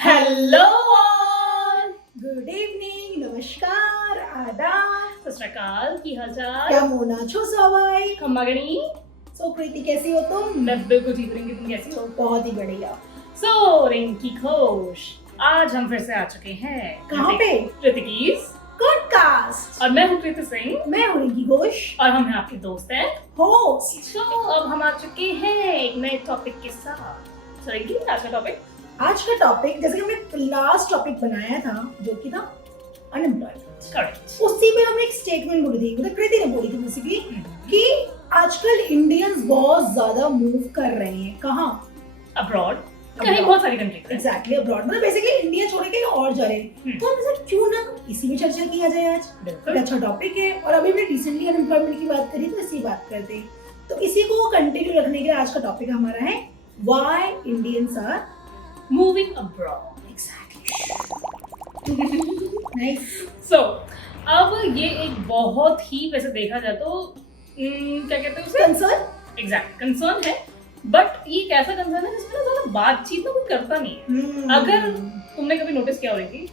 Hello all, good evening, नमस्कार, आदाब, सत श्री अकाल, की हालचाल? क्या मोना छो सवाई? खम्मागणी। सो प्रीति कैसी हो तुम? मैं बिल्कुल ठीक हूँ, तुम कैसी हो? बहुत ही बढ़िया। सो रिंकी घोष, आज हम फिर से आ चुके हैं। कहाँ पे? कृतिकीज पॉडकास्ट। और मैं हूँ कृति सिंह। मैं हूँ रिंकी घोष और हम हैं आपके दोस्त हैं होस्ट। सो अब हम आ चुके हैं एक नए टॉपिक के साथ। सो रिंकी, आज का टॉपिक? आज का टॉपिक, जैसे कि हमने लास्ट टॉपिक बनाया था जो कि था अनएम्प्लॉयमेंट, करेक्ट। उसी में हमने एक स्टेटमेंट बोली थी, मतलब कृति ने बोली थी बेसिकली कि आजकल इंडियंस बहुत ज्यादा मूव कर रहे हैं। कहाँ? अब्रॉड, कहीं बहुत सारी कंट्री। एग्जैक्टली, अब्रॉड, मतलब बेसिकली इंडिया छोड़ के और जा रहे हैं। तो हम ऐसा क्यों ना इसी में चर्चा किया जाए आज। एक अच्छा टॉपिक है और अभी हमने रिसेंटली अनएम्प्लॉयमेंट की बात करी तो इसी बात करते हैं। तो इसी को कंटिन्यू रखने के लिए आज का टॉपिक हमारा है why Indians are moving abroad. Exactly. Nice. So अब ये एक बहुत ही, वैसे देखा जाए तो क्या कहते हैं उसे, कंसर्न। एग्जैक्ट कंसर्न है, बट ये एक ऐसा कंसर्न है जिसमें ना ज्यादा बातचीत ना कोई करता नहीं है। अगर तुमने कभी नोटिस किया होगा कि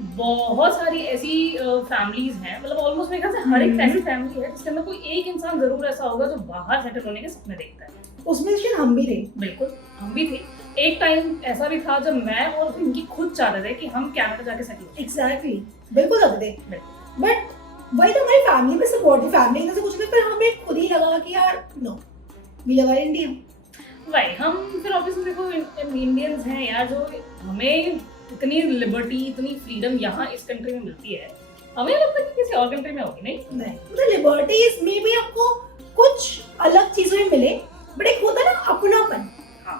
बहुत सारी ऐसी फैमिलीज हैं, मतलब ऑलमोस्ट मेरे ख्याल से हर एक ऐसी फैमिली है जिसके अंदर कोई एक इंसान जरूर ऐसा होगा जो बाहर सेटल होने के सपने देखता है। उसमें शायद हम भी थे। बिल्कुल, हम भी थे। एक टाइम ऐसा भी था जब मैं और इनकी खुद चाहते थे कि हम कनाडा जाके सेटल हो। एग्जैक्टली, बिल्कुल लगते। बट वही तो हमारी फैमिली में सपोर्टिव फैमिली ने से कुछ नहीं, पर हमें खुद ही लगा कि यार no, we love our India. भाई हम फिर ऑब्वियसली देखो इंडियंस हैं यार, जो हमें इतनी लिबर्टी, इतनी फ्रीडम यहाँ इस कंट्री में मिलती है, हमें लगता है कि किसी और कंट्री में होगी नहीं। मतलब लिबर्टीज में भी आपको कुछ अलग चीजों में मिले, बट एक होता है ना अपनापन।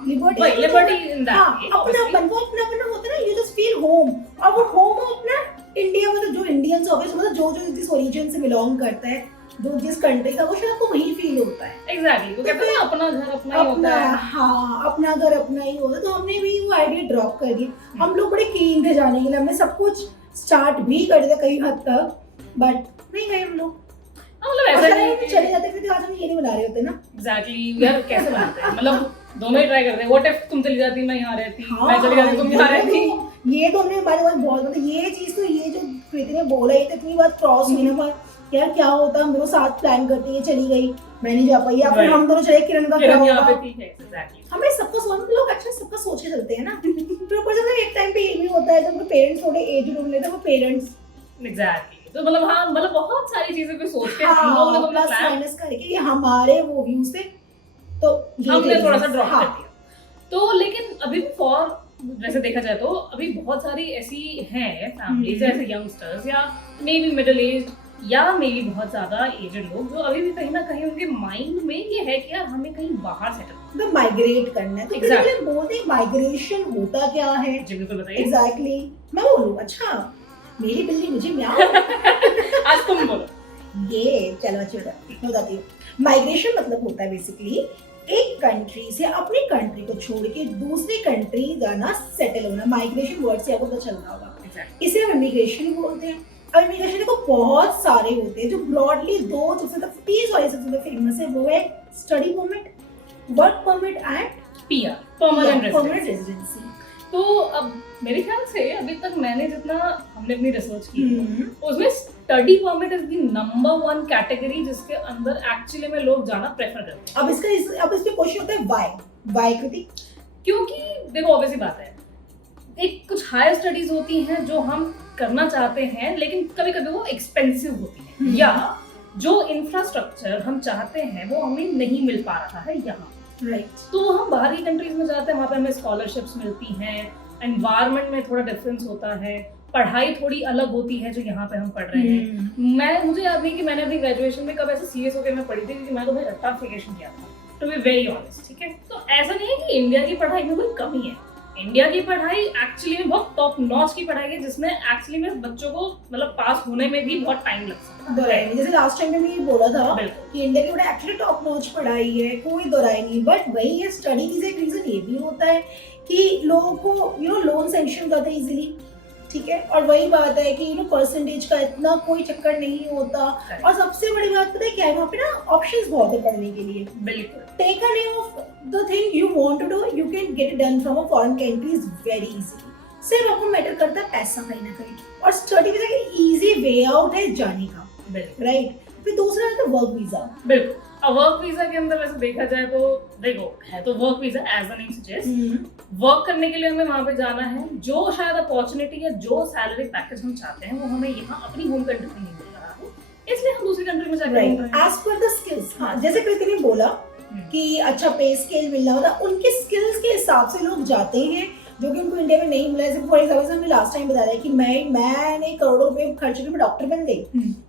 लिबर्टी इन दैट, अपनापन, वो अपनापन होता है ना, यू जस्ट फील होम। और वो होम अपना इंडिया में, तो जो इंडियंस ऑब्वियस, मतलब जो जिस ओरिजिन से बिलोंग करता है, जो जिस कंट्री का, वो शायद आपको वही फील होता है। एग्जैक्टली, वो कहते हैं ना अपना घर अपना ही होता है। हाँ, अपना घर अपना ही होता है। तो हमने भी वो आइडिया ड्रॉप कर दिया। हम लोग बड़े कीन थे जाने के लिए, हमने सब कुछ स्टार्ट भी कर दिया कई हद तक, बट नहीं गए हम लोग। मतलब ऐसा नहीं चले जाते थे, आज हम ये नहीं बना रहे होते ना। एग्जैक्टली यार, कैसे बनाते हैं, मतलब दोनों ही ट्राई करते हैं। व्हाट इफ तुम चली जाती, मैं यहाँ रहती, मैं चली जाती, तुम यहाँ रहती। ये तो हमने बारे में बहुत, मतलब ये चीज तो, ये जो कृति ने बोला, ये तो इतनी बात क्रॉस हुई ना, पर यार क्या होता, हम दोनों साथ प्लान करते हैं, चली गई, मैं नहीं जा पाई, या फिर हम दोनों चले, किरण का क्या होगा। हमें सबका सोच, लोग अच्छा सबका सोच के चलते हैं ना। फिर ऊपर से एक टाइम पे ये भी होता है जब पेरेंट्स थोड़े एज हो लेते हैं, वो पेरेंट्स एग्जैक्टली, तो मतलब हाँ, मतलब बहुत सारी चीजें को सोच के हम लोगों ने तो प्लस माइनस करके ये हमारे वो व्यूज थे, तो हमने थोड़ा सा ड्रॉप कर दिया। तो लेकिन अभी भी फॉर वैसे देखा जाए तो अभी बहुत सारी ऐसी हैं फैमिलीज, ऐसे यंगस्टर्स या मे बी मिडिल एज या मे बी बहुत ज्यादा एजेड लोग, जो अभी भी कहीं ना कहीं उनके माइंड में ये है कि यार हमें कहीं बाहर सेटल, तो माइग्रेट करना है। तो Exactly. बोलते हैं माइग्रेशन होता क्या है। जी बिल्कुल बताइए। एग्जैक्टली, मैं बोलूं, अच्छा मेरी बिल्ली मुझे म्याऊं। आज तुम बोलो। ये चलो अच्छी बताती हूँ। माइग्रेशन मतलब होता है बेसिकली एक कंट्री से अपनी कंट्री को छोड़ के दूसरी कंट्री जाना, सेटल होना। माइग्रेशन वर्ड से आपको पता चल रहा होगा। इसे हम इमिग्रेशन बोलते हैं। अब इमिग्रेशन देखो बहुत सारे होते हैं, जो ब्रॉडली दो सबसे फेमस है, वो है study permit, work permit and PR, permanent residency. तो अब मेरे ख्याल से अभी तक मैंने जितना हमने अपनी रिसर्च की उसमें study permit is the number 1 category जिसके अंदर एक्चुअली में लोग जाना प्रेफर करते हैं। अब इसके क्वेश्चन होता है व्हाई कृति? क्योंकि देखो ऑब्वियसली बात है, एक कुछ हायर स्टडीज होती हैं जो हम करना चाहते हैं, लेकिन कभी कभी वो एक्सपेंसिव होती है, या जो इंफ्रास्ट्रक्चर हम चाहते हैं वो हमें नहीं मिल पा रहा है यहाँ। राइट। तो हम बाहरी कंट्रीज में जाते हैं, वहाँ पे हमें स्कॉलरशिप्स मिलती हैं, एनवायरनमेंट में थोड़ा डिफरेंस होता है, पढ़ाई थोड़ी अलग होती है जो यहाँ पे हम पढ़ रहे हैं। मुझे याद नहीं कि मैंने अपनी ग्रेजुएशन में कब ऐसे सीरियस होकर मैं पढ़ी थी, क्योंकि मैं तो भाई रट्टाफिकेशन किया था, टू बी वेरी ऑनेस्ट। ठीक है, तो ऐसा नहीं है कि इंडिया की पढ़ाई में कोई कमी है। इंडिया की पढ़ाई एक्चुअली में बहुत टॉप नॉच की पढ़ाई है, जिसमें एक्चुअली में बच्चों को मतलब पास होने में भी बहुत टाइम लग सकता है। जैसे लास्ट टाइम में ये बोला था कि इंडिया की एक्चुअली टॉप नॉच पढ़ाई है, कोई दोराई नहीं। बट वही है, स्टडी की एक रीजन ये भी होता है कि लोगों को लोन सैंक्शन करते हैं इजीली। ठीक है, और वही बात है कि परसेंटेज का इतना कोई चक्कर नहीं होता। और सबसे बड़ी बात पता है क्या है, वहाँ पे ना ऑप्शंस बहुत है पढ़ने के लिए। बिल्कुल, take a name of the thing you want to do, you can get it done from a foreign countries very easily. सिर्फ आपको मैटर करता है पैसा कहीं ना कहीं, और स्टडी वीजा का इजी वे आउट है जाने का, बिल्कुल राइट। फिर दूसरा है तो वर्क वीजा। बिल्कुल। अब वर्क वीजा के अंदर वैसे देखा जाए तो देखो है तो work visa as a name suggest, work करने के लिए हमें वहां पे जाना है, जो शायद अपॉर्चुनिटी या जो सैलरी पैकेज हम चाहते हैं वो हमें यहाँ अपनी होम कंट्री में नहीं मिल रहा है, इसलिए हम दूसरी कंट्री में जाकर राइट, ढूंढ रहे हैं। As per the skills. हाँ, जैसे कृति ने बोला कि अच्छा पे स्केल मिलना होता है, उनके स्किल्स के हिसाब से लोग जाते हैं जो कि उनको इंडिया में नहीं मिला। जैसे फॉर एग्जांपल हमने लास्ट टाइम बताया कि मैंने करोड़ों रुपए खर्च करके मैं डॉक्टर बन गई,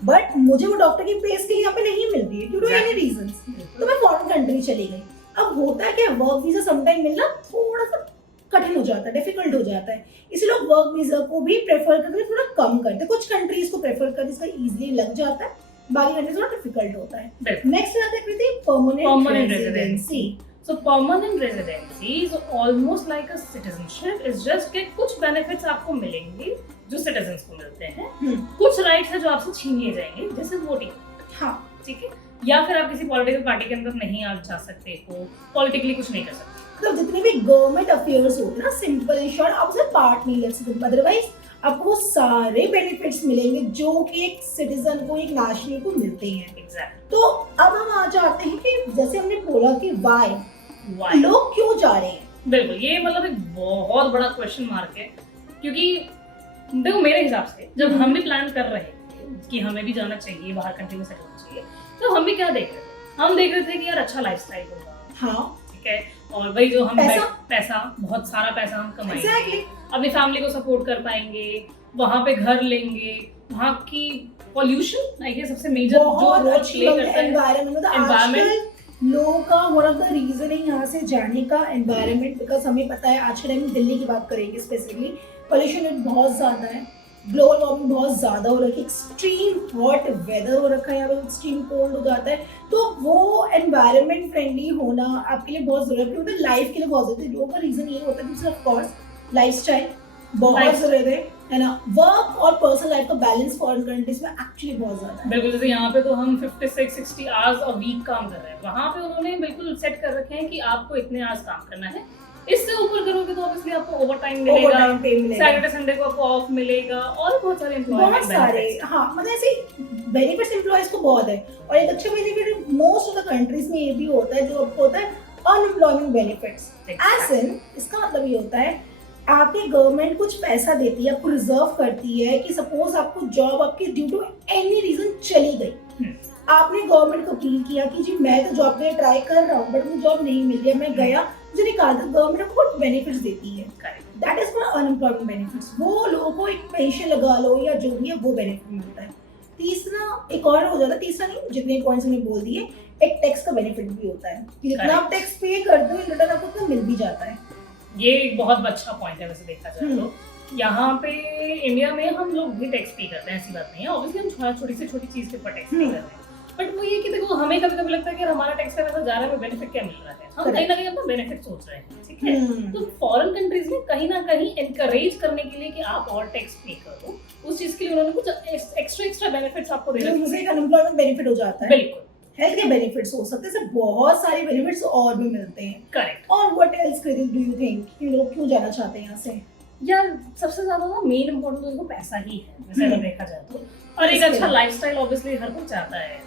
बट मुझे वो डॉक्टर की पे स्केल यहाँ पे नहीं मिल रही है ड्यू टू एनी रीजंस, तो मैं फॉरेन कंट्री चली गई। अब होता है क्या, वर्क वीजा समटाइम मिलना थोड़ा सा कठिन हो जाता है, डिफिकल्ट हो जाता है, इसलिए लोग वर्क वीजा को भी प्रेफर करते हैं, थोड़ा कम करते हैं। कुछ कंट्रीज को प्रेफर करते हैं, इसका इजीली लग जाता है, बाकी कंट्रीज थोड़ा डिफिकल्ट होता है। नेक्स्ट आता है कृति permanent residency. So permanent residency is almost like a citizenship. It's just कि कुछ benefits आपको मिलेंगे जो citizens को मिलते हैं, कुछ rights है जो आपसे छीन लिए जाएंगे, जैसे वोटिंग। हाँ, ठीक है, या फिर आप किसी पॉलिटिकल पार्टी के अंदर नहीं आ जा सकते हो, पॉलिटिकली कुछ नहीं कर सकते। मतलब जितने भी गवर्नमेंट अफेयर्स होते हैं ना, सिंपल एंड शॉर्ट, आप उसे पार्ट नहीं ले सकते, अदरवाइज आपको वो सारे बेनिफिट्स मिलेंगे जो कि एक सिटीजन को, एक नेशनल को मिलते हैं। Exactly. तो अब हम आ जाते हैं कि जैसे हमने बोला कि वाई Why? लोग क्यों जा रहे हैं। बिल्कुल, ये मतलब एक बहुत बड़ा क्वेश्चन मार्क है, क्योंकि देखो मेरे हिसाब से जब हम भी प्लान कर रहे थे कि हमें भी जाना चाहिए, बाहर कंट्री में सेटल होना चाहिए, तो हम भी क्या देख रहे थे, हम देख रहे थे कि यार अच्छा लाइफस्टाइल होगा, हाँ, ठीक है, और वही जो हम पैसा बहुत सारा पैसा हम कमाएंगे, एग्जैक्टली, अपनी फैमिली को सपोर्ट कर पाएंगे, वहां पे घर लेंगे, वहां की पॉल्यूशन आई गेस सबसे मेजर जो बहुत रोल अच्छी प्ले करता है एनवायरनमेंट। आजकल लोगों का वन ऑफ द रीजन है यहाँ से जाने का एनवायरनमेंट, बिकॉज हमें पता है आज के टाइम में दिल्ली की बात करेंगे स्पेसिफिकली, पोल्यूशन बहुत ज्यादा है, ग्लोबल वार्मिंग बहुत ज्यादा हो रखी है, एक्सट्रीम हॉट वेदर हो रखा है, यहाँ पे एक्सट्रीम कोल्ड हो जाता है, तो वो एनवायरनमेंट फ्रेंडली होना आपके लिए बहुत जरूरी है, लाइफ के लिए बहुत जरूरी है। लोगों का रीजन ये होता है दूसरा ऑफ कोर्स लाइफस्टाइल बहुत जरूरी है ना, वर्क और पर्सनल लाइफ का बैलेंस फॉरेन कंट्रीज में एक्चुअली बहुत ज्यादा है। बिल्कुल, जैसे यहाँ पे तो हम 56-60 आवर्स अ वीक काम कर रहे हैं, वहाँ पे उन्होंने बिल्कुल सेट कर रखे हैं कि आपको इतने आवर्स काम करना है, इससे ऊपर करोगे तो ऑब्वियसली आपको ओवर टाइम मिलेगा, सैटरडे संडे को आपको ऑफ मिलेगा, और बहुत सारे बहुत सारे, हाँ, मतलब ऐसे बेनिफिट्स एम्प्लॉयज को बहुत है। और एक अच्छा benefit most of the countries में ये भी होता है, जो आपको होता है अनएम्प्लॉयमेंट बेनिफिट्स। एज इन, इसका मतलब ये होता है आपकी गवर्नमेंट कुछ पैसा देती है, आपको रिजर्व करती है कि सपोज आपको जॉब आपकी ड्यू टू एनी रीजन चली गई, आपने गवर्नमेंट को अपील किया कि जी मैं तो जॉब के लिए ट्राई कर रहा हूँ बट मुझे जॉब नहीं मिल रही है, मैं गया, मुझे निकाल दो, गवर्नमेंट आपको कुछ बेनिफिट्स देती है, that is for unemployment benefits. वो लोगों को एक पेंशन लगा लो या जो भी है वो बेनिफिट मिलता है। तीसरा एक और हो जाता है, तीसरा नहीं, जितने पॉइंट्स मैंने बोल दिए, एक टैक्स का बेनिफिट भी होता है कि जितना आप टैक्स पे करते हो इन रिटर्न आपको उतना मिल भी जाता है। ये एक बहुत अच्छा पॉइंट है वैसे देखा जाए तो। यहाँ पे इंडिया में हम लोग भी टैक्स पे करते हैं, ऐसी बात नहीं है, ऑब्वियसली हम छोटी से छोटी चीज के ऊपर टैक्स पे कर रहे हैं, बट वो ये कि देखो हमें कभी कभी लगता है कि हमारा टैक्स का पैसा जा रहा है, हमें बेनिफिट क्या मिल रहा है, हम कहीं ना कहीं अपना बेनिफिट सोच रहे हैं, ठीक है। तो फॉरेन कंट्रीज में कहीं ना कहीं एनकरेज करने के लिए कि आप और टैक्स पे करो, उस चीज के लिए उन्होंने कुछ एक्स्ट्रा बेनिफिट्स आपको दे रखे हैं, अनएम्प्लॉयमेंट बेनिफिट हो जाता है, बिल्कुल, हेल्थ के बेनिफिट्स हो सकते हैं, बहुत सारे बेनिफिट्स और भी मिलते हैं। करेक्ट। और what else do you think कि लोग क्यों जाना चाहते हैं यहाँ से? यार सबसे ज्यादा ना मेन इम्पोर्टेंट तो उनको पैसा ही है वैसे अगर देखा जाए तो, और एक अच्छा लाइफस्टाइल ऑब्वियसली हर कोई चाहता है।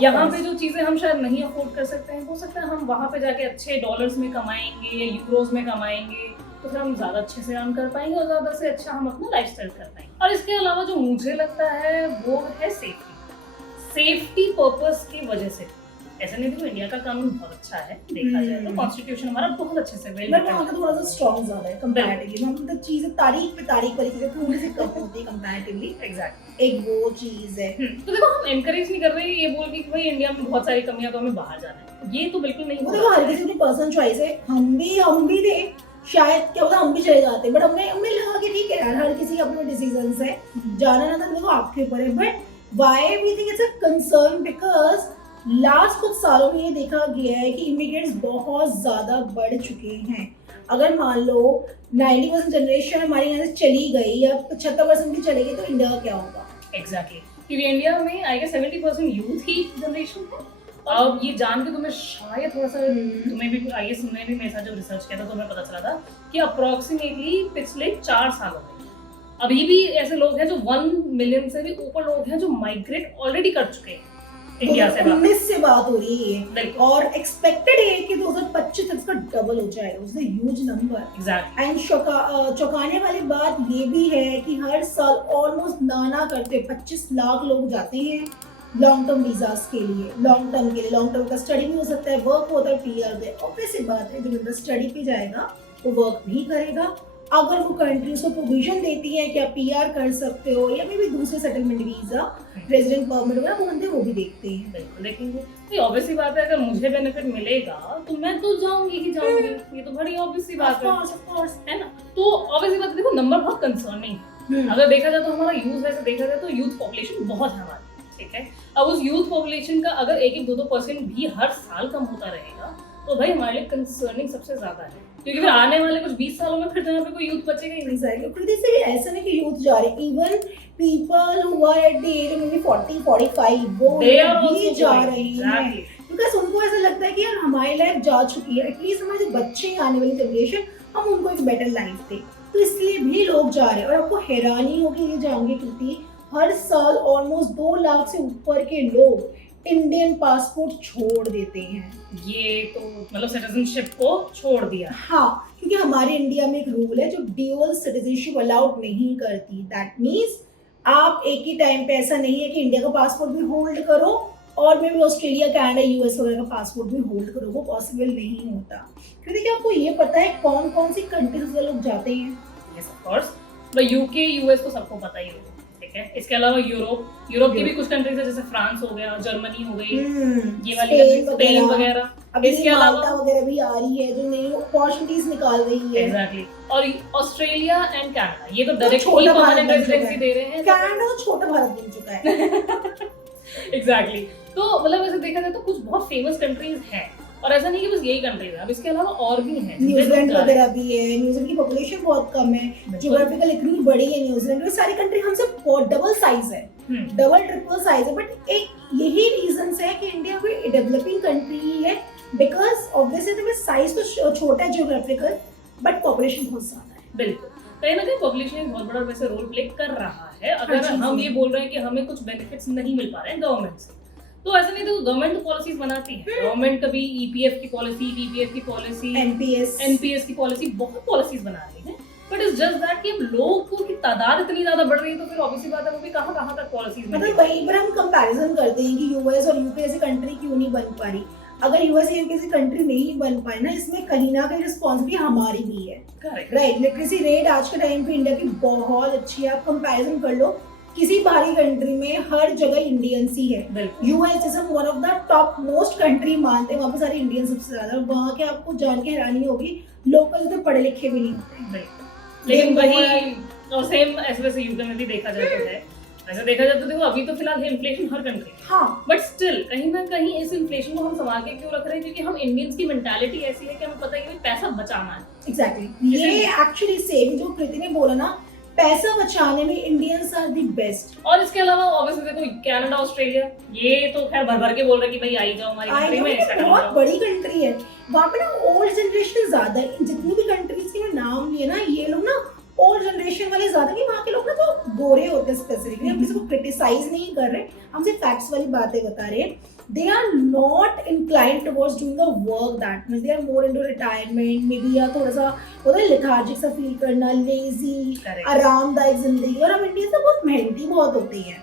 यहाँ पे जो चीजें हम शायद नहीं अफोर्ड कर सकते हैं, हो सकता है हम वहाँ पे जाके अच्छे डॉलर्स में कमाएंगे या यूरोज में कमाएंगे, तो फिर हम ज्यादा अच्छे से अर्न कर पाएंगे और ज्यादा से अच्छा हम अपना लाइफस्टाइल कर पाएंगे। और इसके अलावा जो मुझे लगता है वो है सेफ्टी पर्पस की वजह से। ऐसा नहीं देखो इंडिया का कानून बहुत अच्छा है देखा जाए तो, कॉन्स्टिट्यूशन हमारा बहुत अच्छे से वेल बट वहाँ का थोड़ा सा स्ट्रॉन्ग ज्यादा है कंपैरेटिवली, हम मतलब चीजें तारीख पे तारीख वाली चीजें थोड़ी सी कम होती है कंपैरेटिवली, एग्जैक्टली, एक वो चीज है। तो देखो हम एनकरेज नहीं कर रहे ये बोल के कि भाई इंडिया में बहुत सारी कमियां तो हमें बाहर जाना है, ये तो बिल्कुल नहीं। वो देखो हर किसी की पर्सनल चॉइस है, हम भी थे शायद, क्या होता हम भी चले जाते, बट हमें लगा कि ठीक है यार, हर किसी के अपने डिसीजंस है, जाना ना तो देखो आपके ऊपर है। But why we think it's a concern, because last कुछ सालों में ये देखा गया है कि इमिग्रेंट्स बहुत ज्यादा बढ़ चुके हैं। अगर मान लो 90% जनरेशन हमारे यहाँ से चली गई या 75% की चली गई तो इंडिया का क्या होगा? एग्जैक्टली, क्योंकि इंडिया में आई गेस 70% यूथ ही जनरेशन है अब ये जान के तुम्हें शायद थोड़ा सा, तुम्हें भी आइए सुनने भी मेरे साथ जब रिसर्च किया था तो हमें पता चला था कि अप्रोक्सीमेटली पिछले 4 सालों में अभी भी ऐसे लोग हैं जो 1 मिलियन से भी ऊपर लोग हैं जो माइग्रेट ऑलरेडी कर चुके हैं इंडिया से बाहर। 19 से बात हो रही है बिल्कुल और एक्सपेक्टेड है कि 2025 तक इसका डबल हो जाएगा। It's a huge number. Exactly and चौंकाने वाली बात ये भी है कि हर साल ऑलमोस्ट ना करते 25 लाख लोग जाते हैं लॉन्ग टर्म वीजास के लिए, लॉन्ग टर्म का स्टडी भी हो सकता है, वर्क होता है, पीआर दे। ऑब्वियस सी बात है, जो बंदा स्टडी पे जाएगा वो वर्क भी करेगा। अगर वो कंट्री उसको प्रोविजन देती है कि आप पीआर कर सकते हो या मे भी दूसरे सेटलमेंट वीजा, रेजिडेंट परमिट वगैरह, वो बंदे वो भी देखते हैं। बिल्कुल देखेंगे। नहीं ऑब्वियसली बात है, अगर मुझे बेनिफिट मिलेगा तो मैं तो जाऊंगी ही जाऊंगी, ये तो बड़ी ऑब्वियस सी बात है ना। तो ऑब्वियसली बात है, देखो नंबर बहुत कंसर्निंग है। अगर देखा जाए तो हमारा यूथ, वैसे देखा जाए तो यूथ पॉपुलेशन बहुत है हमारी, ठीक है। अब उस यूथ पॉपुलेशन का अगर 1-2% भी हर साल कम होता रहेगा तो भाई हमारे लिए कंसर्निंग सबसे ज्यादा है, क्योंकि फिर आने वाले कुछ 20 सालों में फिर यहाँ पे कोई यूथ बचेगा ही नहीं। एग्जैक्टली। कृति से भी ऐसा नहीं कि यूथ जा रहे, even people who are at the age maybe 40-45 वो They are भी also जा going. रहे हैं, Exactly. बिकॉज उनको ऐसा लगता है कि यार हमारी लाइफ जा चुकी है, एटलीस्ट हमारे जो बच्चे हैं, आने वाली जनरेशन, हम उनको एक बेटर लाइफ दे, तो इसलिए भी लोग जा रहे हैं। और आपको हैरानी होगी ये जान के कृति, हर साल ऑलमोस्ट 2 लाख से ऊपर के लोग इंडियन पासपोर्ट छोड़ देते हैं। ये तो मतलब सिटीजनशिप को छोड़ दिया। हाँ, क्योंकि हमारे इंडिया में एक रूल है जो ड्यूअल सिटीजनशिप अलाउड नहीं करती। दैट मीन्स आप एक ही टाइम पे, ऐसा नहीं है कि इंडिया का पासपोर्ट भी होल्ड करो और मे भी ऑस्ट्रेलिया, कनाडा, यूएस वगैरह का पासपोर्ट भी होल्ड करो, वो पॉसिबल नहीं होता। क्योंकि क्या आपको ये पता है कौन कौन सी कंट्रीज से लोग जाते हैं? Yes of course, UK US तो सबको पता ही होगा, ठीक है। इसके अलावा यूरोप की भी कुछ कंट्रीज है, जैसे फ्रांस हो गया, जर्मनी हो गई, ये वाली स्पेन वगैरह। अभी इसके अलावा माल्टा वगैरह भी आ रही है जो नई अपॉर्चुनिटीज निकाल रही है। एग्जैक्टली। और ऑस्ट्रेलिया एंड कनाडा, ये तो छोटा डायरेक्टली भारत परमानेंट बन चुका रेजिडेंसी है। दे रहे हैं। कनाडा तो छोटा भारत बन चुका है। एग्जैक्टली। तो मतलब ऐसे देखा जाए तो कुछ बहुत फेमस कंट्रीज हैं, और ऐसा नहीं कि बस यही कंट्रीज है, अब इसके अलावा और भी हैं। न्यूजीलैंड वगैरह भी है। न्यूजीलैंड की पॉपुलेशन बहुत कम है, ज्योग्राफिकल इतनी बड़ी है न्यूजीलैंड, सारी कंट्री हमसे डबल साइज है, डबल ट्रिपल साइज है। बट एक यही रीजन है कि इंडिया कोई डेवलपिंग कंट्री है, बिकॉज ऑब्वियसली तो साइज तो छोटा है ज्योग्राफिकल, बट पॉपुलेशन बहुत ज्यादा है। बिल्कुल, कहीं ना कहीं पॉपुलेशन एक बहुत बड़ा वैसे रोल प्ले कर रहा है। अगर हम ये बोल रहे हैं कि हमें कुछ बेनिफिट्स नहीं मिल पा रहे हैं गवर्नमेंट से, तो ऐसा नहीं, तो गवर्नमेंट तो पॉलिसीज बनाती है। गवर्नमेंट कभी ईपीएफ की पॉलिसी, पीपीएफ की पॉलिसी, एनपीएस की पॉलिसी, बहुत पॉलिसीज बना रही है। बट इट्स जस्ट दैट कि अब लोगों की तादाद इतनी ज्यादा बढ़ रही है, तो फिर ऑब्वियसली बात है वो भी कहां तक पॉलिसीज में। मतलब वहीं पर हम कंपैरिजन करते हैं कि यूएस और यूके जैसी कंट्री क्यों नहीं बन पा रही। अगर यूएस या यूके जैसी कंट्री नहीं बन पाई ना, इसमें कहीं ना कहीं रिस्पॉन्सिबिलिटी हमारी भी है। राइट, लिटरेसी रेट आज के टाइम पे इंडिया की बहुत अच्छी है। आप कंपैरिजन कर लो, किसी बाहरी कंट्री में हर जगह इंडियंस ही है। यूएस जैसे one of the top most country मानते हैं, वहाँ पे सारे इंडियन सबसे ज्यादा। वहाँ के आपको जान के हैरानी होगी, लोकल तो पढ़े लिखे भी नहीं होते। लेकिन वही और सेम ऐसे वैसे यूके में भी देखा जाए तो है। ऐसा देखा जाए तो देखो अभी तो फिलहाल है इन्फ्लेशन हर कंट्री में, हाँ, बट स्टिल कहीं ना कहीं इस इन्फ्लेशन को हम संभाल के क्यों रख रहे हैं? क्योंकि हम इंडियंस की मेंटालिटी ऐसी है कि हमें पता है कि पैसा बचाना है। एग्जैक्टली। ये एक्चुअली सेम जो कृति ने बोला ना, पैसा बचाने में इंडियंस आर द बेस्ट। और इसके अलावा ऑब्वियसली देखो कनाडा, ऑस्ट्रेलिया, ये तो खैर भर भर के बोल रहे हैं कि भाई आई जाओ हमारी कंट्री में, सेटल हो बहुत जाओ। बड़ी कंट्री है। वहाँ पे ना ओल्ड जनरेशन ज्यादा है। जितनी भी कंट्रीज के मैं नाम लिए ना, ये लोग ना ओल्ड जनरेशन वाले ज्यादा नहीं। वहाँ के लोग ना जो गोरे होते हैं स्पेसिफिकली, हम किसी को क्रिटिसाइज नहीं कर रहे, हम सिर्फ फैक्ट्स वाली बातें बता रहे हैं। They are not inclined towards doing the work that means they are more into retirement, maybe या थोड़ा सा होता है lethargic सा फील करना, lazy, आरामदायक जिंदगी। और हम इंडिया से बहुत मेहनती बहुत होते हैं,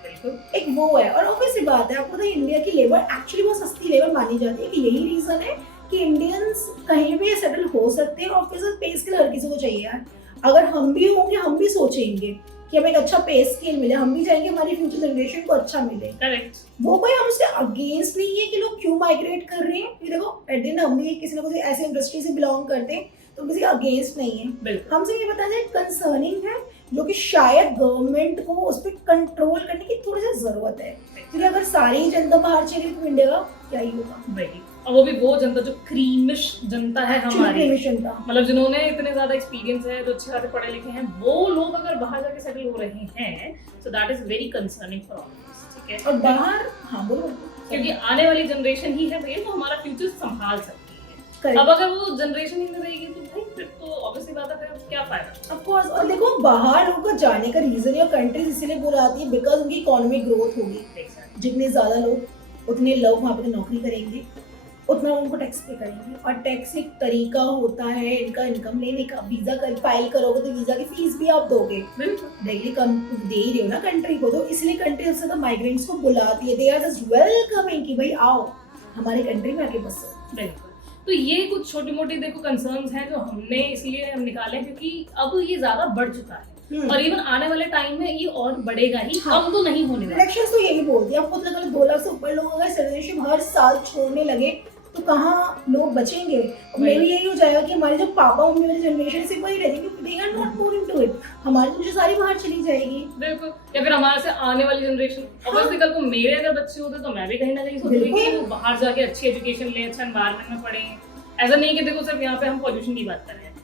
एक वो है। और ऑब्वियसली बात है, आपको तो इंडिया की लेबर एक्चुअली बहुत सस्ती लेबर मानी जाती है, कि यही रीजन है कि इंडियंस कहीं भी सेटल हो सकते हैं। और फिर पे स्केल हर किसी को चाहिए यार। अगर हम भी होंगे, हम भी सोचेंगे कि हमें एक अच्छा पे स्केल मिले, हम भी चाहेंगे हमारी फ्यूचर जनरेशन को अच्छा मिले। करेक्ट। वो कोई हम उसके अगेंस्ट नहीं है कि लोग क्यों माइग्रेट कर रहे हैं। देखो एट द एंड हम भी किसी ना किसी ऐसी इंडस्ट्री से बिलोंग करते हैं, तो किसी अगेंस्ट नहीं है। हमसे ये बताना है कंसर्निंग है, जो कि शायद गवर्नमेंट को उस पर कंट्रोल करने की थोड़ी सी जरूरत है। क्योंकि अगर सारी जनता बाहर चली तो इंडिया का क्या ही होगा। और वो भी वो जनता जो क्रीमिश जनता है हमारी, मतलब जिन्होंने इतने ज्यादा एक्सपीरियंस है, जो अच्छे खासे पढ़े लिखे हैं, वो लोग अगर बाहर जाके सेटल हो रहे हैं, so that is very concerning for all of us. ठीक है। और बाहर, हाँ बोलो। क्योंकि आने वाली जनरेशन ही है भैया तो हमारा फ्यूचर संभाल सकती है। Correct. अब अगर वो जनरेशन ही नहीं रहेगी तो भाई फिर तो ऑब्वियसली बात है, फिर क्या फायदा। Of course. और देखो बाहर लोगों को जाने का रीजन या कंट्रीज इसीलिए बुलाती है बिकॉज उनकी इकोनॉमिक ग्रोथ होगी। जितने ज्यादा लोग उतने लोग वहाँ पे नौकरी करेंगे, उतना उनको टैक्स पे करेंगे। और टैक्स एक तरीका होता है इनका इनकम लेने का। वीजा कर फाइल करोगे तो वीजा की फीस भी आप दोगे, डायरेक्टली कम दे ही रहे हो ना कंट्री को। तो इसलिए कंट्री सबसे तो माइग्रेंट्स को बुलाती है। दे आर जस्ट वेलकमिंग कि भाई आओ हमारी कंट्री में आके बसो। बिल्कुल। तो ये कुछ छोटी मोटी देखो कंसर्न्स हैं जो हमने इसलिए हम निकाले हैं क्योंकि अब ये ज्यादा बढ़ चुका है और इवन आने वाले टाइम में ये और बढ़ेगा ही। हाँ। कम तो नहीं होने वाला। इलेक्शंस तो यही बोलती है। आपको तो लगा 2 लाख से ऊपर लोग अगर सिटीजनशिप हर साल छोड़ने लगे तो कहाँ लोग बचेंगे। मे भी यही हो जाएगा कि हमारे जो पापा मम्मी वाली जनरेशन से वही रहेगी, they are not more into it. हमारी तो सारी बाहर चली जाएगी। बिल्कुल। या फिर हमारे से आने वाली जनरेशन, ऑब्वियसली कल को मेरे अगर बच्चे होते तो मैं भी कहीं ना कहीं सोचूंगी कि वो बाहर जाके अच्छी एजुकेशन ले, अच्छा एनवायरनमेंट में पढ़े। ऐसा नहीं कि देखो सिर्फ यहाँ पे हम पॉल्यूशन की बात कर रहे हैं,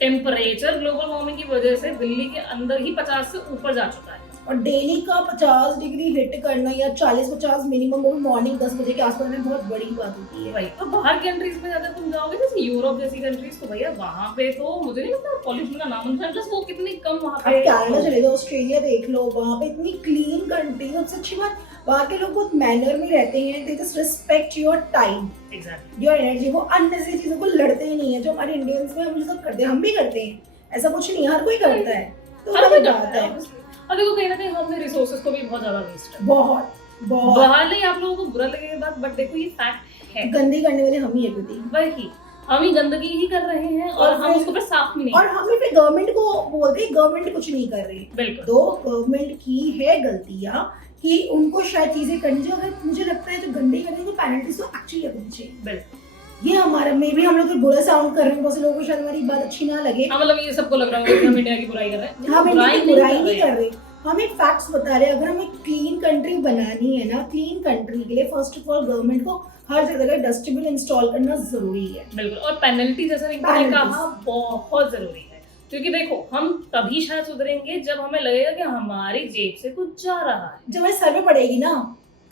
टेम्परेचर ग्लोबल वार्मिंग की वजह से दिल्ली के अंदर ही 50 से ऊपर जा चुका है। और डेली का 50 डिग्री हिट करना या 40-50 मिनिमम वो मॉर्निंग 10 बजे के आसपास में बहुत बड़ी बात होती है। भाई तो बाहर कंट्रीज में अगर तुम जाओगे जैसे यूरोप जैसी कंट्रीज तो भैया वहाँ पे तो मुझे नहीं लगता पॉल्यूशन का नाम निशान, प्लस वो कितनी कम वहाँ पे। कनाडा चले जाओ, ऑस्ट्रेलिया देख लो, वहाँ पे इतनी क्लीन कंट्री। सबसे अच्छी बात वहाँ के लोग बहुत मैनर में रहते हैं। They just respect your time, exactly, your energy. वो अननेसेसरी चीजों को लड़ते ही नहीं है जो हमारे इंडियंस में हम सब करते हैं। हम भी करते हैं, ऐसा कुछ नहीं, हर कोई करता है। तो हर कोई अलग करता बात है। और देखो कहीं ना कहीं हमने रिसोर्सेज को भी बहुत ज्यादा वेस्ट कर बहुत बहुत। बाहर नहीं आप लोगों को बुरा लगेगा बात, बट देखो ये फैक्ट है। गंदी करने वाले हम ही है बेटी। वही हम ही गंदगी ही कर रहे हैं और हम उसको फिर साफ भी नहीं। और हम फिर गवर्नमेंट को बोलते हैं गवर्नमेंट कुछ नहीं कर रही। बिल्कुल। तो गवर्नमेंट की है गलतियां कि उनको शायद चीजें करनी चाहिए। अगर मुझे लगता है जो गंदी करेंगे तो पेनल्टीज तो एक्चुअली लगनी चाहिए। बिल्कुल। ये हमारा मे भी हम लोग तो बुरा साउंड कर रहे हैं, बहुत से लोगों को शायद हमारी बात अच्छी ना लगे। हाँ मतलब ये सबको लग रहा है कि हम इंडिया की बुराई कर रहे हैं। हम इंडिया की बुराई नहीं कर रहे, हम एक फैक्ट्स बता रहे हैं। अगर हमें क्लीन कंट्री बनानी है ना, क्लीन कंट्री के लिए फर्स्ट ऑफ ऑल गवर्नमेंट को हर जगह डस्टबिन इंस्टॉल करना जरूरी है। बिल्कुल। और पेनल्टी जैसा रिंकू ने कहा बहुत जरूरी है, क्योंकि देखो हम तभी शायद सुधरेंगे जब हमें लगेगा कि हमारी जेब से कुछ जा रहा है। जब हमें सर पे पड़ेगी ना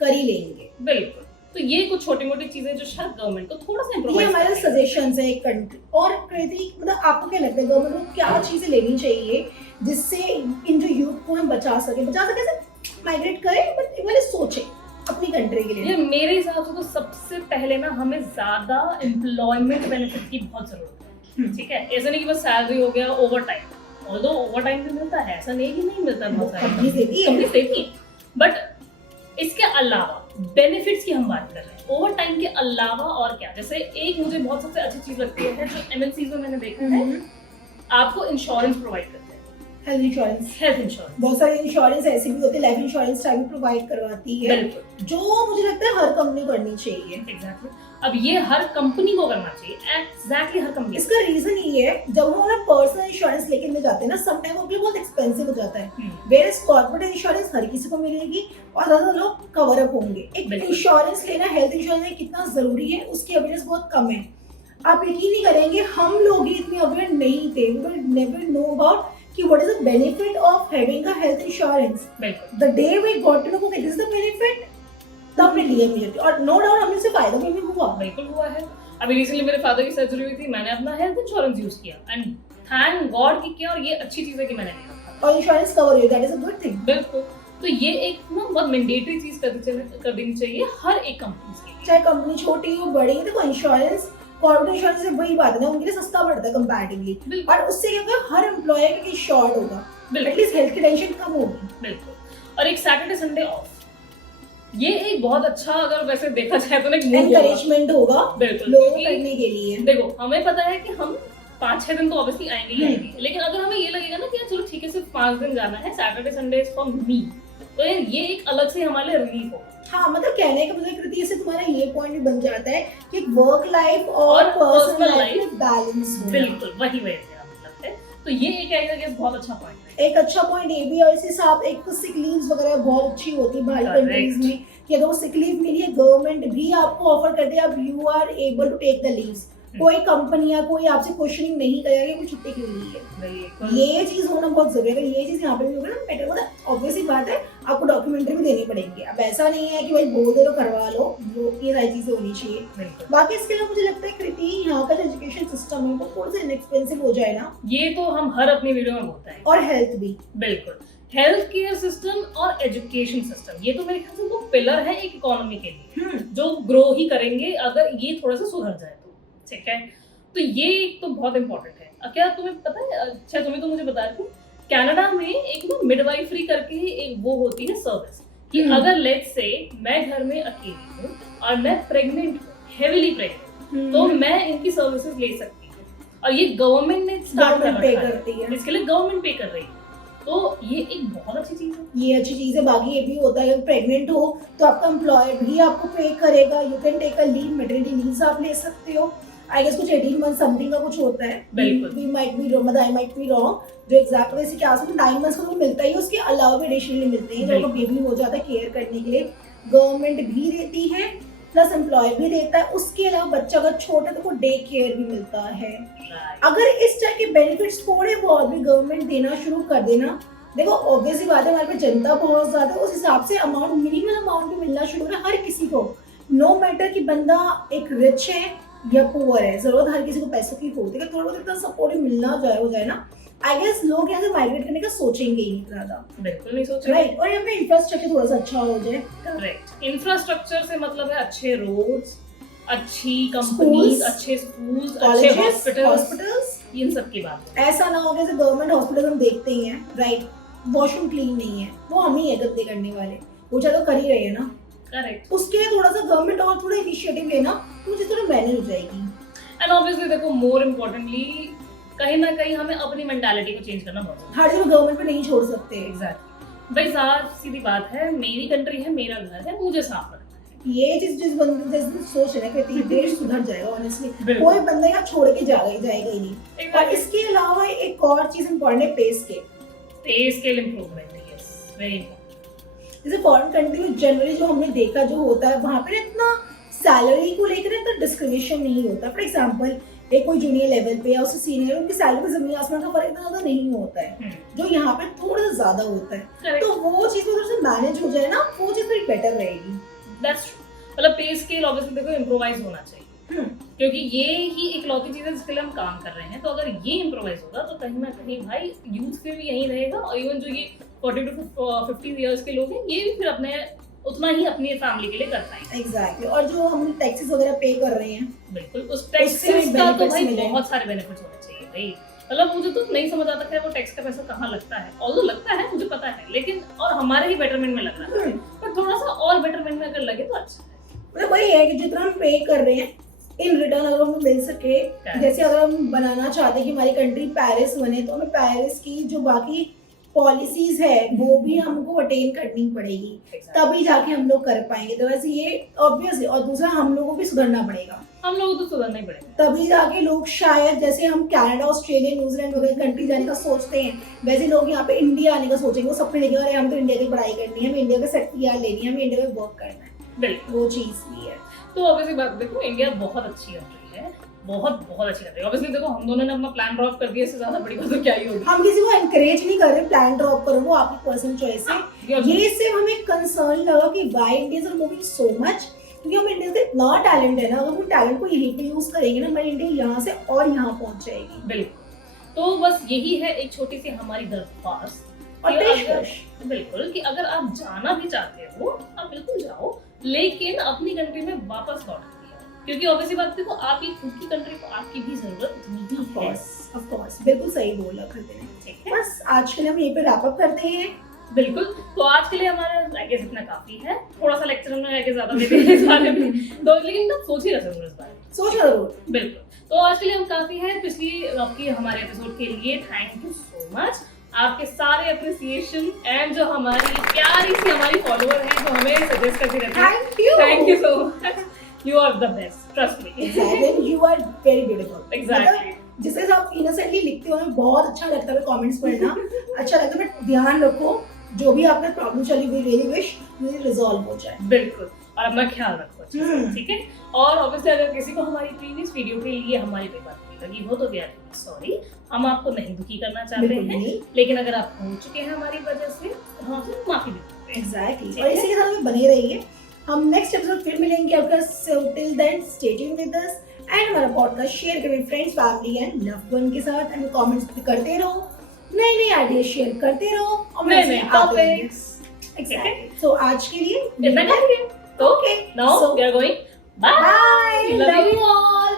कर ही लेंगे। बिल्कुल। तो ये कुछ छोटी मोटी चीजें जो शायद गवर्नमेंट को थोड़ा सा ये इम्प्रूवाइज हमारे सजेशंस है एक कंट्री। और कृति मतलब आपको क्या लगता है गवर्नमेंट को क्या चीजें लेनी चाहिए जिससे इन जो यूथ को हम बचा सके माइग्रेट करें बट वाले सोचे अपनी कंट्री के लिए। ये मेरे हिसाब से तो सबसे पहले ना हमें ज्यादा एम्प्लॉयमेंट बेनिफिट की बहुत जरूरत है। ठीक है, ऐसा नहीं कि बस सैलरी हो गया, over time. Although over time भी मिलता है, ऐसा नहीं कि नहीं मिलता, बहुत सारी कंपनीज देती है। बट इसके अलावा बेनिफिट्स की हम बात कर रहे हैं। ओवर टाइम के अलावा और क्या, जैसे एक मुझे बहुत सबसे अच्छी चीज लगती है जो एमएनसीज में मैंने देखा है, आपको इंश्योरेंस प्रोवाइड करते हैं। हेल्थ इंश्योरेंस बहुत सारे इंश्योरेंस ऐसे भी होते हैं, लाइफ इंश्योरेंस टाइप प्रोवाइड करवाती है, जो मुझे लगता है हर कंपनी को करनी चाहिए। एग्जैक्टली। अब ये हर कंपनी को करना चाहिए, एग्जैक्टली हर कंपनी। इसका रीजन ये है जब हम अपना पर्सनल इंश्योरेंस लेके में जाते हैं ना, सम टाइम वो बहुत एक्सपेंसिव हो जाता है। वेयर कॉर्पोरेट इंश्योरेंस हर किसी को मिलेगी और ज्यादा लोग कवर अप होंगे। एक इंश्योरेंस लेना, हेल्थ इंश्योरेंस कितना जरूरी है उसकी अवेयरनेस बहुत कम है। आप यकीन नहीं करेंगे, हम लोग ही इतने अवेयर नहीं थे। We will never know about कि what is the benefit of having a health insurance. The day we got to know कि this is the benefit, तब हमने लिया इमीडिएटली। और नो डाउट हमें इससे फायदा भी हुआ। बिल्कुल हुआ है। अभी रिसेंटली मेरे फादर की सर्जरी हुई थी, मैंने अपना हेल्थ इंश्योरेंस यूज किया एंड थैंक गॉड कि किया। और ये अच्छी चीज है कि मैंने लिया और इंश्योरेंस कवर हुई, that is a good thing. बिल्कुल। तो ये एक ना बहुत मैंडेटरी चीज कर देनी चाहिए हर एक कंपनी के, चाहे कंपनी छोटी हो बड़ी। देखो इंश्योरेंस, कॉर्पोरेट इंश्योरेंस से वही बात है ना, उनके लिए सस्ता पड़ता है कंपैरेटिवली। और उससे क्या होगा, हर एम्प्लॉयर के इंश्योर्ड होगा, एटलीस्ट हेल्थ की टेंशन कम होगी। बिल्कुल। और एक सैटरडे संडे ऑफ, ये एक बहुत अच्छा, अगर वैसे देखा जाए तो एक एनकरेजमेंट होगा लोगों करने के लिए। देखो हमें पता है कि हम 5-6 दिन तो ऑब्वियसली आएंगे ही आएंगे, लेकिन अगर हमें ये लगेगा ना कि चलो ठीक है सिर्फ 5 दिन जाना है, सैटरडे संडे फॉर मी, तो ये एक अलग से हमारे लिए रिलीफ होगा। हाँ मतलब कहने का मतलब कृति से तुम्हारा ये पॉइंट भी बन जाता है कि वर्क लाइफ और पर्सनल लाइफ में बैलेंस होना। बिल्कुल वही मेरा मतलब है। तो ये एक आई गेस बहुत अच्छा पॉइंट है। एक अच्छा पॉइंट ये भी है। और इसी साथ एक सिक लीव्स वगैरह बहुत अच्छी होती है बाहरी कंट्रीज में कि अगर वो सिक लीव मिली है, गवर्नमेंट भी आपको ऑफर करती है, अब you are able to take the leaves. कोई कंपनी या कोई आपसे क्वेश्चनिंग नहीं करेगा कि कोई छुट्टी क्यों ली है। बिल्कुल। ये चीज होना बहुत जरूरी है। अगर ये चीज यहाँ पे भी होगी ना बेटर, मतलब ऑब्वियस ही बात है आपको डॉक्यूमेंट्री भी देनी पड़ेगी। अब ऐसा नहीं है कि भाई बोल दे तो करवा लो, वो ये सारी चीजें होनी चाहिए। बिल्कुल। बाकी इसके अलावा मुझे लगता है कृति, यहाँ का जो एजुकेशन सिस्टम है वो थोड़ा सा इनएक्सपेंसिव हो जाए ना, ये तो हम हर अपनी वीडियो में बोलते हैं। और हेल्थ भी। बिल्कुल, हेल्थ केयर सिस्टम और एजुकेशन सिस्टम, ये तो मेरे ख्याल से वो पिलर है एक इकोनॉमी के लिए, जो ग्रो ही करेंगे अगर ये थोड़ा सा सुधर जाए तो। ठीक है, तो ये एक तो बहुत इंपॉर्टेंट है। क्या तुम्हें पता है, अच्छा तुम्हें तो मुझे बता रही थी, कनाडा में एक ना मिडवाइफरी करके एक वो होती है सर्विस, कि अगर लेट्स से मैं घर में अकेली हूँ और मैं प्रेग्नेंट हूँ, हेवीली प्रेग्नेंट, तो मैं इनकी सर्विसेज ले सकती हूँ। और ये गवर्नमेंट ने स्टार्ट कर पे रखा करती है, इसके लिए गवर्नमेंट पे कर रही है। तो ये एक बहुत अच्छी चीज है। ये अच्छी चीज है। बाकी ये भी होता है अगर प्रेग्नेंट हो तो आपका एम्प्लॉयर भी आपको पे करेगा। You can take a leave, maternity leaves आप ले सकते हो। आई गेस कुछ 18 मंथ समथिंग का कुछ होता है। बिल्कुल। वी माइट बी मतलब आई माइट बी रॉन्ग, जो एग्जैक्ट वैसे क्या 9 मंथ्स का तो मिलता ही है, उसके अलावा भी एडिशनली मिलते हैं। जब बेबी हो जाता है केयर करने के लिए गवर्नमेंट भी देती है, प्लस एम्प्लॉयर भी देता है। उसके अलावा बच्चा अगर छोटा है तो डे केयर भी मिलता है। अगर इस तरह के बेनिफिट्स थोड़े बहुत भी गवर्नमेंट देना शुरू कर देना, देखो ऑब्वियसली बात है हमारे पे जनता बहुत ज्यादा है, उस हिसाब से अमाउंट, मिनिमम अमाउंट भी मिलना शुरू हो हर किसी को। नो मैटर कि बंदा एक रिच है या पुअर है, जरूरत हर किसी को पैसों की होती है। थोड़ा बहुत इतना सपोर्ट मिलना हो जाए ना, आई गेस लोग यहाँ से माइग्रेट करने का सोचेंगे ही नहीं ज्यादा। बिल्कुल नहीं सोचेंगे। राइट, और यहाँ पे इंफ्रास्ट्रक्चर थोड़ा सा अच्छा हो जाए। करेक्ट, इंफ्रास्ट्रक्चर से मतलब है अच्छे रोड्स, अच्छी कंपनीज, अच्छे स्कूल्स, अच्छे हॉस्पिटल्स, इन सब की बात है। ऐसा ना हो जैसे गवर्नमेंट हॉस्पिटल हम देखते ही हैं, राइट, वॉशरूम क्लीन नहीं है, वो हम ही है गंदे करने वाले, वो तो कर ही रहे हैं ना। करेक्ट, उसके लिए थोड़ा सा गवर्नमेंट और थोड़ा इनिशिएटिव लेना तो मुझे थोड़ा मैनेज हो जाएगी। एंड ऑब्वियसली देखो मोर इम्पोर्टेंटली कहीं ना कहीं हमें अपनी मेंटालिटी को चेंज करना बहुत जरूरी है। हर जगह गवर्नमेंट पे नहीं छोड़ सकते। एग्जैक्टली भाई, साफ सीधी बात है, मेरी कंट्री है, मेरा घर है, मुझे साफ रखना है। ये चीज जिस बंदे सोच रहे हैं कि देश सुधर जाएगा, ऑनेस्टली कोई बंदा यहाँ छोड़ के जाएगा ही नहीं। और इसके अलावा एक और चीज इम्पोर्टेंट है, पे scale improvement. Yes, very important. जैसे फॉरेन कंट्री में जनरली जो हमने देखा जो होता है, वहाँ पे इतना सैलरी को लेकर इतना डिस्क्रिमिनेशन नहीं होता। फॉर एग्जाम्पल एक कोई जूनियर लेवल पे या उससे सीनियर, उनकी सैलरी में जमीन आसमान का फर्क इतना ज्यादा नहीं होता है, जो यहाँ पे थोड़ा सा ज्यादा होता है। तो वो चीज थोड़ा सा मैनेज हो जाए ना, वो चीज थोड़ी बेटर रहेगी। That's true. मतलब पे स्केल ऑब्वियसली देखो इम्प्रोवाइज होना चाहिए, क्योंकि ये ही एक लौती चीज है जिसके लिए हम काम कर रहे हैं। तो अगर ये इम्प्रोवाइज होगा तो कहीं ना कहीं भाई यूथ पे भी यही रहेगा, और इवन जो ये 40 to 50 इयर्स के लोग हैं, ये भी फिर अपने उतना ही अपनी फैमिली के लिए कर पाएंगे। एग्जैक्टली। और जो हम टैक्सेस वगैरह पे कर रहे हैं, बिल्कुल, उस टैक्सेस का तो भाई बहुत सारे बेनिफिट्स होने चाहिए भाई। मतलब मुझे तो नहीं समझ आता है वो टैक्स का पैसा कहाँ लगता है। ऑल्दो लगता है, मुझे पता है, लेकिन और हमारे ही बेटरमेंट में लग रहा है, पर थोड़ा सा और बेटरमेंट में अगर लगे तो अच्छा है। मतलब वही है कि जितना हम पे कर रहे हैं इन रिटर्न अगर हमें मिल सके, जैसे अगर हम बनाना चाहते हैं कि हमारी कंट्री पेरिस बने, तो हमें पेरिस की जो बाकी पॉलिसीज है वो भी हमको अटेन करनी पड़ेगी, तभी जाके हम लोग कर पाएंगे। तो वैसे ये ऑब्वियस है। और दूसरा हम लोगों को भी सुधरना पड़ेगा, हम लोगों को तो सुधरना ही पड़ेगा, तभी जाके लोग शायद, जैसे हम कनाडा, ऑस्ट्रेलिया, न्यूजीलैंड वगैरह कंट्री जाने का सोचते हैं, वैसे लोग यहाँ पे इंडिया आने का सोचेंगे। वो सपने देखेंगे, अरे हम तो इंडिया की पढ़ाई करनी है, हमें इंडिया का सर्टिफिकेट लेनी है, हमें इंडिया में वर्क करना है। बिल्कुल, वो चीज भी है। तो ऑब्वियसली बात देखो, इंडिया बहुत अच्छी कंट्री है, बहुत बहुत अच्छी कंट्री है। ऑब्वियसली देखो हम दोनों ने अपना प्लान ड्रॉप कर दिया, इससे ज्यादा बड़ी बात तो क्या ही होगी। हम किसी को एनकरेज नहीं कर रहे प्लान ड्रॉप करो, वो आपकी पर्सनल चॉइस है। ये सिर्फ हमें कंसर्न लगा कि why Indians are moving so much, क्योंकि हम इंडिया से इतना टैलेंट है ना, अगर वो टैलेंट को यहीं पे यूज करेंगे ना, हमारी इंडिया यहाँ से और यहाँ पहुंच जाएगी। बिल्कुल, तो बस यही है एक छोटी सी हमारी दरख्वास्त और पेशकश, बिल्कुल, कि अगर आप जाना भी चाहते हो आप बिल्कुल जाओ, लेकिन अपनी कंट्री में वापस लौट के आओ, क्योंकि ऑब्वियसली बात देखो आपकी खुद की कंट्री को आपकी भी जरूरत नहीं है। ऑफ कोर्स, बिल्कुल सही बोला करते हैं। ठीक है, बस आज के लिए हम यहीं पे रैप अप करते हैं। बिल्कुल, तो आज के लिए हमारा आई गेस इतना काफी है। थोड़ा सा लेक्चर हमने आई गेस ज्यादा दे दिया इस बारे में, तो लेकिन ना सोच ही रहे जरूर इस बारे में, सोच जरूर। बिल्कुल, तो आज के लिए हम काफी है। पिछली आपकी हमारे एपिसोड के लिए थैंक यू सो मच, आपके सारे अप्रिसिएशन एंड जो हमारी प्यारी सी हमारी फॉलोअर हैं जो हमें सजेस्ट करती रहती हैं, thank you so much, you are the best, trust me. Exactly, you are very beautiful. Exactly, जिससे आप इनोसेंटली लिखते हो, हमें बहुत अच्छा लगता है कमेंट्स पढ़ना, अच्छा लगता है। बट ध्यान रखो, जो भी आपका प्रॉब्लम चली हुई, रियली विश रिजॉल्व हो जाए। बिल्कुल, और अपना ख्याल रखो अच्छे से, हम्म। ठीक है। और ऑब्वियसली अगर किसी को हमारी प्रीवियस वीडियो के लिए हमारी कोई बात नहीं लगी हो तो वी आर सॉरी, हम आपको नहीं दुखी करना चाहते बिल्कुल हैं, नहीं। लेकिन अगर आप हो चुके हैं हमारी वजह से तो हम आपसे माफी भी मांगते हैं। एग्जैक्टली, ठीक और है। इसी के साथ हमें बने रहिए। हम नेक्स्ट एपिसोड फिर मिलेंगे आपका, so till then stay tuned with us and हमारा पॉडकास्ट शेयर करें friends, family and loved one के साथ, एंड कमेंट्स भी करते रहो, नए नए आइडिया शेयर करते रहो और नए नए टॉपिक्स। एग्जैक्टली। सो आज के लिए इतना काफी है। तो okay, now So- we are going, bye, bye, Love love you. You all.